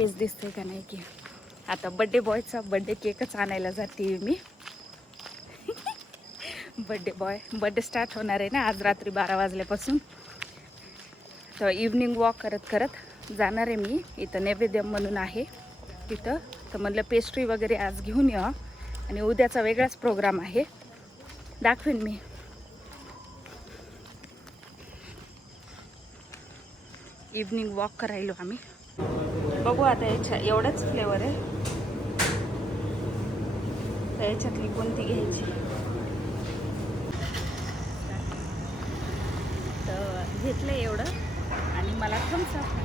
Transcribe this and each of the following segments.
Face दिसतोय का नाही की. आता बड्डे बॉयचा बड्डे केकच आणायला जाते मी. बड्डे स्टार्ट होणार आहे ना आज रात्री 12 वाजल्यापासून. तर इव्हनिंग वॉक करत करत जाणार आहे मी. इथं नैवेद्य म्हणून आहे तिथं. तर म्हणलं पेस्ट्री वगैरे आज घेऊन या. आणि उद्याचा वेगळाच प्रोग्राम आहे, दाखवेन मी. इव्हनिंग वॉक करायलो आम्ही. बघू आता याच्या एवढाच फ्लेवर आहे, तर याच्यातली कोणती घ्यायची. तर घेतलं एवढं आणि मला थम्स अप.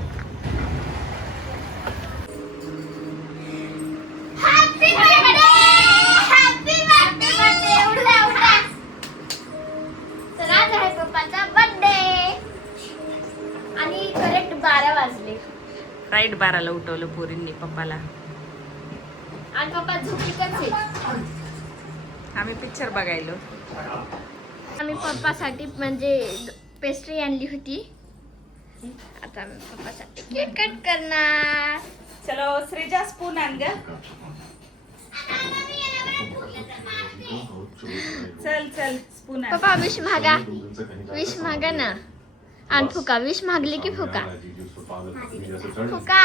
तर आज आहे पप्पाचा बर्थडे आणि करेक्ट 12 वाजले. राईट 12ला उठवलं पोरींनी पप्पाला. आणि पप्पा झोपीतच आहे. आम्ही पिक्चर बघायलो. आम्ही पप्पासाठी म्हणजे पेस्ट्री आणली होती. आता आम्ही पप्पासाठी केक कट करणार. चलो श्रीजा स्पून आण ग. चल चल स्पून आण. पप्पा विश मागा ना. आणि फुका विश मागली की फुका फुका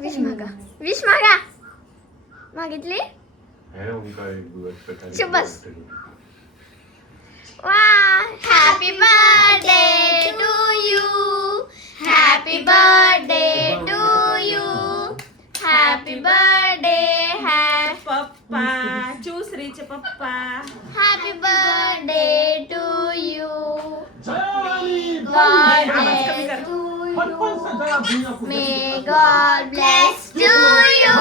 विश मागा मागितली. बस. Happy birthday to you. Happy birthday to you. Happy birthday. पप्पा श्रीचे पप्पा. Happy birthday to you. May God bless to you.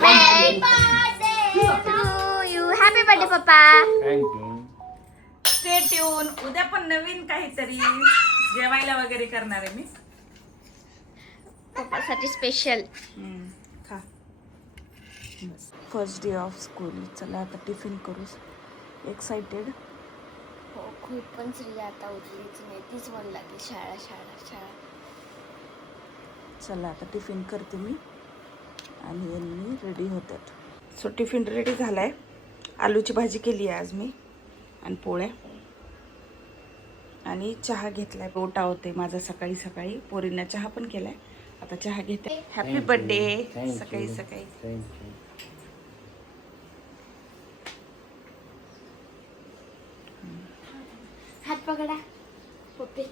Happy birthday to you. Happy birthday, Papa. Thank you. Stay tune. उद्या पण नवीन काहीतरी जेवायला वगैरे करणार आहे मी. पप्पासाठी स्पेशल. खा. First day of school. चला आता टिफिन करू. एक्साइटेड. हो खूप. पण श्री आता उठलीच नाही. तीच म्हणू लागली शाळा शाळा शाळा. चला आता टिफिन करते मी आणि यांनी रेडी होतात. सो टिफिन रेडी झालाय. आलूची भाजी केली आहे आज मी आणि पोळ्या आणि चहा घेतलाय. ओटा होते माझा सकाळी सकाळी. पोरींना चहा पण केलाय. आता चहा घेते. Happy birthday. सकाळी सकाळी. Thank you. हात पकडा पप्पी.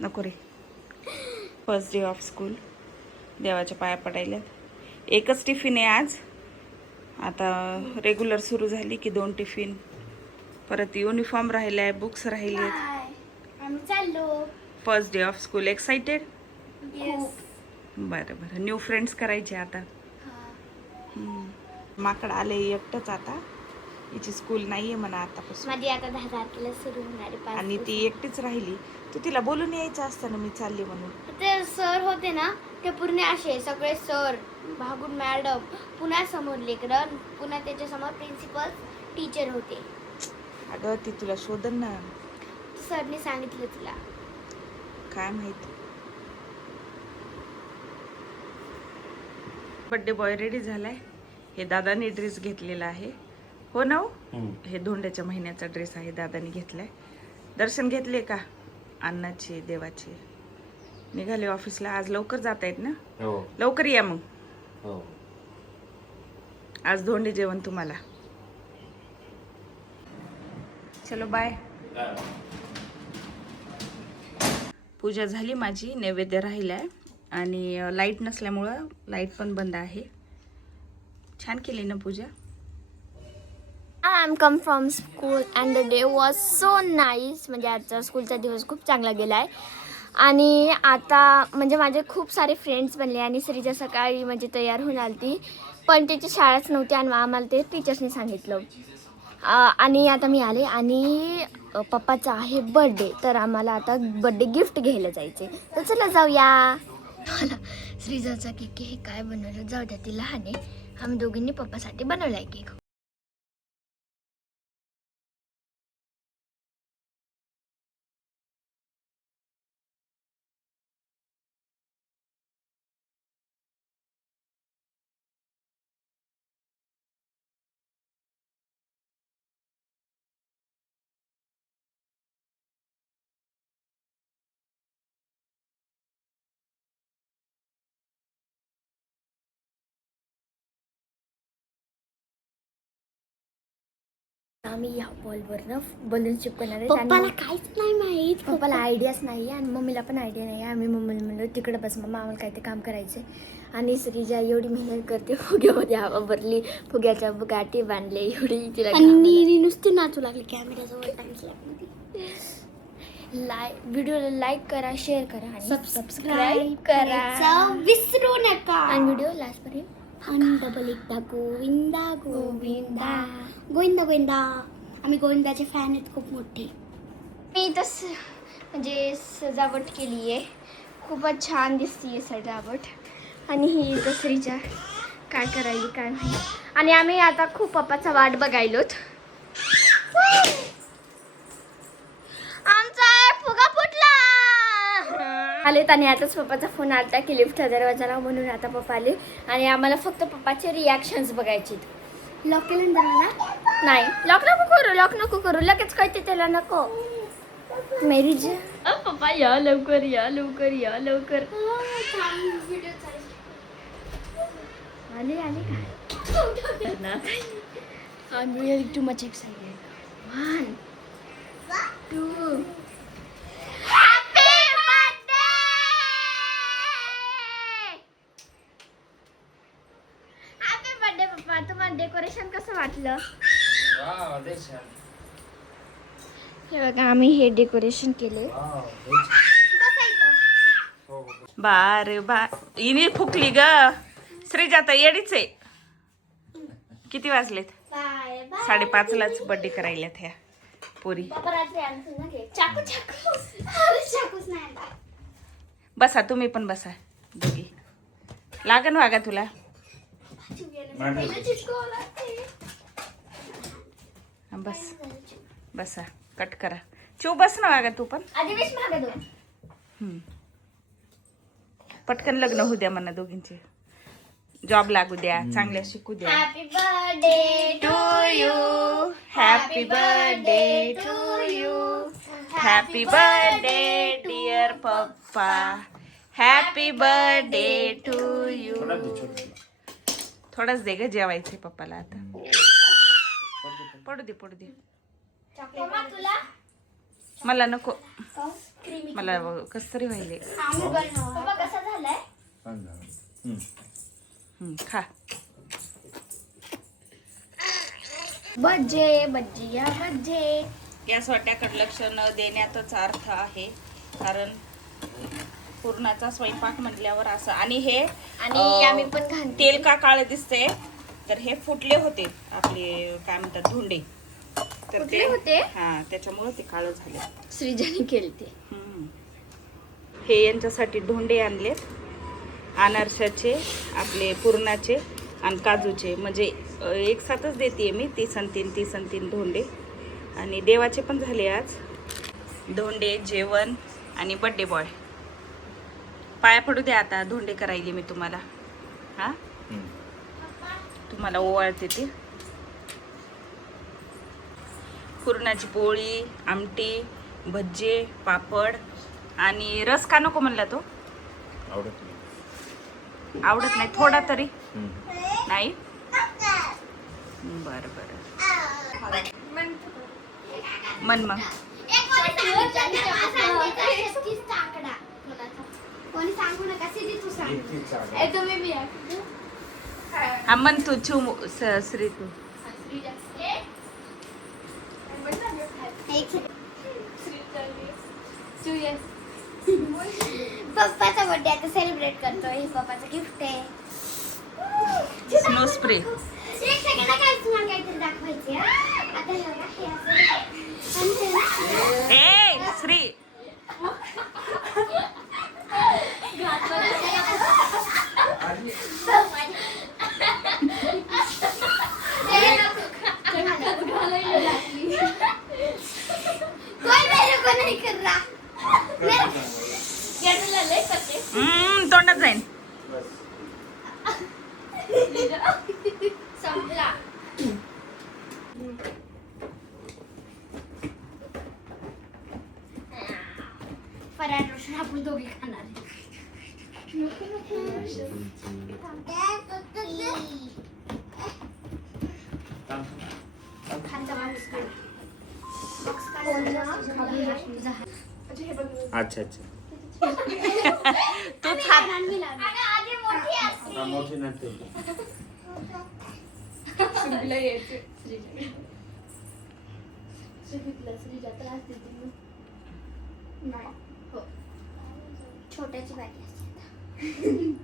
नको रे. First day of school. देवाच्या पाया पडायला. एकच टिफिन आहे आज. आता रेग्युलर सुरू झाली की 2 टिफिन. परत युनिफॉर्म राहिलाय, बुक्स राहिले. आम्ही चाललो. First day of school. Excited. Yes. बरं बरं. न्यू फ्रेंड्स करायचे आता. माकड आले एकटंच आता. हिची स्कूल नाहीये म्हणा आतापासून. माझी आता 10 तारखेला सुरू होणार आहे. 5 आणि ती एकटीच राहिली. तू तिला बोलून यायचं असतं ना मी चालली म्हणून. ते सर होते ना ते पूर्ण असे सगळे सर भागून मॅडम पुन्हा समोर लेकरं पुन्हा त्याच्यासमोर प्रिन्सिपल टीचर होते. अगं ती तुला शोधन ना. सरने सांगितलं तिला. काय माहित. बर्थडे बॉय रेडी झालाय. हे दादाने ड्रेस घेतलेला आहे. हो ना. हे धोंड्याच्या महिन्याचा ड्रेस आहे. दादाने घेतलाय. दर्शन घेतले का अन्नाचे देवाचे. निघाले ऑफिसला. आज लवकर जात आहेत ना. हो. लवकर या मग. हो. आज धोंडे जेवण तुम्हाला. चलो बाय. पूजा झाली माझी. नैवेद्य राहिलाय आणि लाईट नसल्यामुळं लाईट पण बंद आहे. छान केली ना पूजा. I am come from school and the day was so nice. म्हणजे आजचा स्कूलचा दिवस खूप चांगला गेला आहे. आणि आता म्हणजे माझे खूप सारे फ्रेंड्स बनले. आणि श्रीजा सकाळी म्हणजे तयार होऊन आली ती पण त्याची शाळाच नव्हती आणि आम्हाला ते टीचर्सनी सांगितलं. आणि आता मी आले आणि पप्पाचा आहे बर्थडे. तर आम्हाला आता बर्थडे गिफ्ट घ्यायला जायचे. तर चला जाऊया. श्रीजाचा केक हे काय बनवलं जाऊ द्या. ती लहान आहे. आम्ही दोघींनी पप्पासाठी बनवलाय केक. आम्ही या बॉलवर ना बलून चिपकणार आहे. पप्पाला काहीच नाही माहित. पप्पाला आयडियाच नाही आणि मम्मीला पण आयडिया नाही. आम्ही मम्मीला म्हणलो तिकडे बस मम्मा आम्हाला काय ते काम करायचं. आणि श्रीजा एवढी मेहनत करते फुग्यामध्ये हवा भरली, फुग्याच्या गाठी बांधले, एवढी तिला आणि मी नुसती नाचू लागली कॅमेऱ्याजवळ डान्स लागली. व्हिडिओला लाईक करा, शेअर करा आणि सबस्क्राईब करा विसरू नका. आणि व्हिडिओ लास्ट पर्यंत आणि डबल एकदा गोविंदा गोविंदा गोविंदा गोविंदा. आम्ही गोविंदाचे फॅन आहेत खूप मोठे. मी तस म्हणजे सजावट केली आहे. खूपच छान दिसते सजावट. आणि ही दसरीच्या काय करायली काय नाही. आणि आम्ही आता खूप पप्पाचा वाट बघायलोत. आमचा फुगा फुटला आलेत. आणि आताच पप्पाचा फोन आलता की लिफ्टचा दरवाजा लाव म्हणून. आता पप्पा आले आणि आम्हाला फक्त पप्पाचे रिॲक्शन्स बघायचे. लॉक केलं ना? नाही लॉक नको करू लगेच कळते त्याला नको. मेरी पप्पा या लवकर या लवकर या लवकर. आले आले काय I'm really too much excited. 1, 2. Happy birthday! Happy birthday पप्पा. तुम्हाला डेकोरेशन कसं वाटलं? हे बघा आम्ही हे डेकोरेशन केले. बारे बा हिने फुकली ग. श्रीजा आता येडीच आहे. किती वाजलेत? 5:30लाच बर्थडे करायल्यात ह्या पोरी. बसा तुम्ही पण बसा दोघी. लागन वागा तुला. बस बसा कट करा. चिव बस ना वागा तू पण. पटकन लग्न होऊ द्या म्हणा दोघींचे. जॉब लागू द्या, चांगल्या शिकू द्या. Happy birthday to you. Happy birthday to you. Happy birthday dear पप्पा. Happy birthday to you. थोडंच दे ग जेवायचे पप्पाला आता. पडू दे तुला मला नको. मला कस तरी व्हायले. पप्पा कसा झालाय? खा. बज्जे. या सोट्याकडे लक्ष न देण्यातच अर्थ आहे. कारण पूर्णाचा स्वयंपाक म्हटल्यावर असं. आणि हे आणि आम्ही पण घालते. तेल का काळं दिसतंय तर हे फुटले होते आपले काय म्हणतात धोंडे. तर फुटले होते? हा त्याच्यामुळे ते काळं झाले. श्रीजाने केले ते. हे यांच्यासाठी धोंडे आणलेत. अनारशाचे, आपले पूर्णाचे आणि काजूचे. म्हणजे एक साथच देते मी. 30 धोंडे. आणि देवाचे पण झाले आज. धोंडे, जेवण आणि बड्डे बॉय. पाया पडू द्या आता. धोंडे करायले मी तुम्हाला. हा तुम्हाला ओवाळते ते. पुरणाची पोळी, आमटी, भज्जे, पापड आणि रस का नको म्हणला तो? आवडत नाही थोडा तरी नाही. बरं मन मग. मन तू श्री तू. पप्पाचा बर्थडे आता सेलिब्रेट करतोय. पप्पाचं गिफ्ट आहे स्नो स्प्रे. एक सेकंड काय तुम्हाला काहीतरी दाखवायचे. आता हे बघा हे असं. ए श्री कोई मेरे को नहीं कर रहा. तोंडात जाईन. संपला. फराळ रोशन आपण दोघी खाणार. खालचा बॉक्स काढ. बॉक्स काढ. अच्छा अच्छा तूच हात मी लावणार. आता मोठी नंतर नाही. हो. छोट्याची बाकी असते.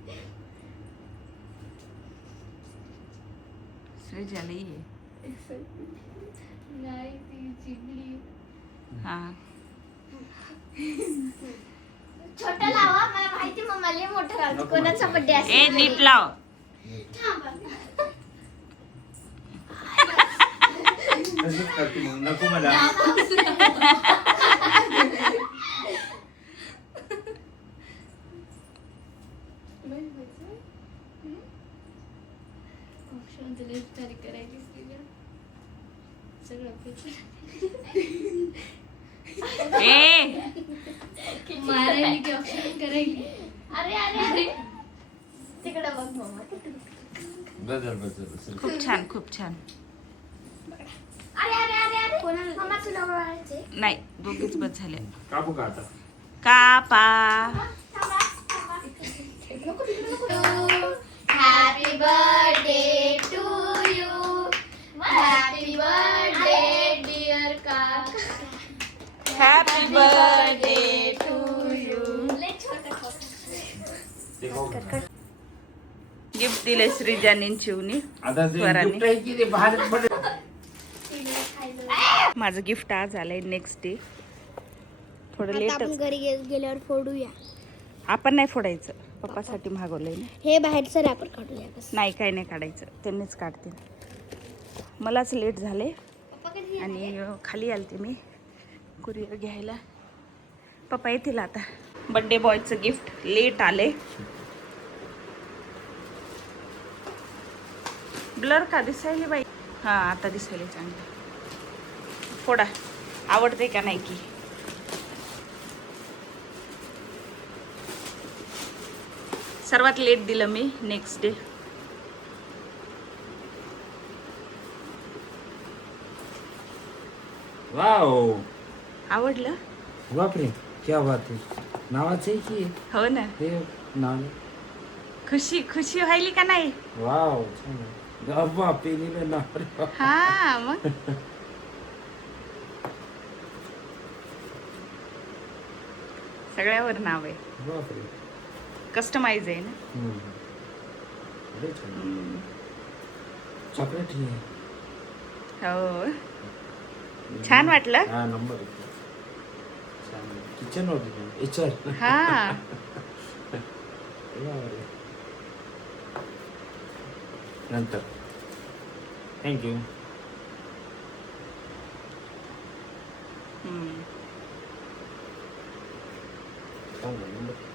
श्रीजाला ये हा छोटं लावा मला माहिती मम्माला मोठं लावतो कोणाचा बर्थडे ए असेल नीट लाव तसंच करते मग नको मला ए अरे अरे अरे तिकडे बघ मम्मा बदल खूप छान खूप छान अरे अरे अरे अरे कोणाला मम्मा तुला ओळखायचे नाही दोघीच बस झाले कापू का आता कापा happy birthday to you happy birthday dear काका हॅपी बर्थडे टू यू ते खाऊ. गिफ्ट दिले श्रीजानी चिवनी आता ते स्वराने. gift आहे की ते बाहेर पडेल. माझं गिफ्ट आज आलंय नेक्स्ट डे थोडं आता आपण लेटच घरी गेल्यावर फोडूया. आपण नाही फोडायचं पप्पासाठी मागवलंय ना हे बाहेरचं रॅपर काढूया बस. नाही काही नाही काढायचं त्यांनीच काढतील मलाच लेट झाले आणि खाली आलते मी कुरिअर घ्यायला पप्पा येतील आता बड्डे बॉयचं गिफ्ट लेट आले ब्लर का दिसायली बाई हां आता दिसायली चांगलं फोडा आवडते का नाही की सर्वात लेट दिलं मी नेक्स्ट डे वाव आवडलं बापरे क्या बात आहे नावाचं आहे की हो ना हे नाव खुशी खुशी व्हायली का नाही वाव छान आहे. गप्पा पेनीला नाव रे वा. हा मग सगळ्यावर नाव आहे बापरे कस्टमाइज आहे ना हम्म. लय छान. चॉकलेट ही आहे. हो छान वाटलं हा नंबर एक. छान किचन होती याच्यावर हा नंतर थँक्यू हम्म. चांगलं नंबर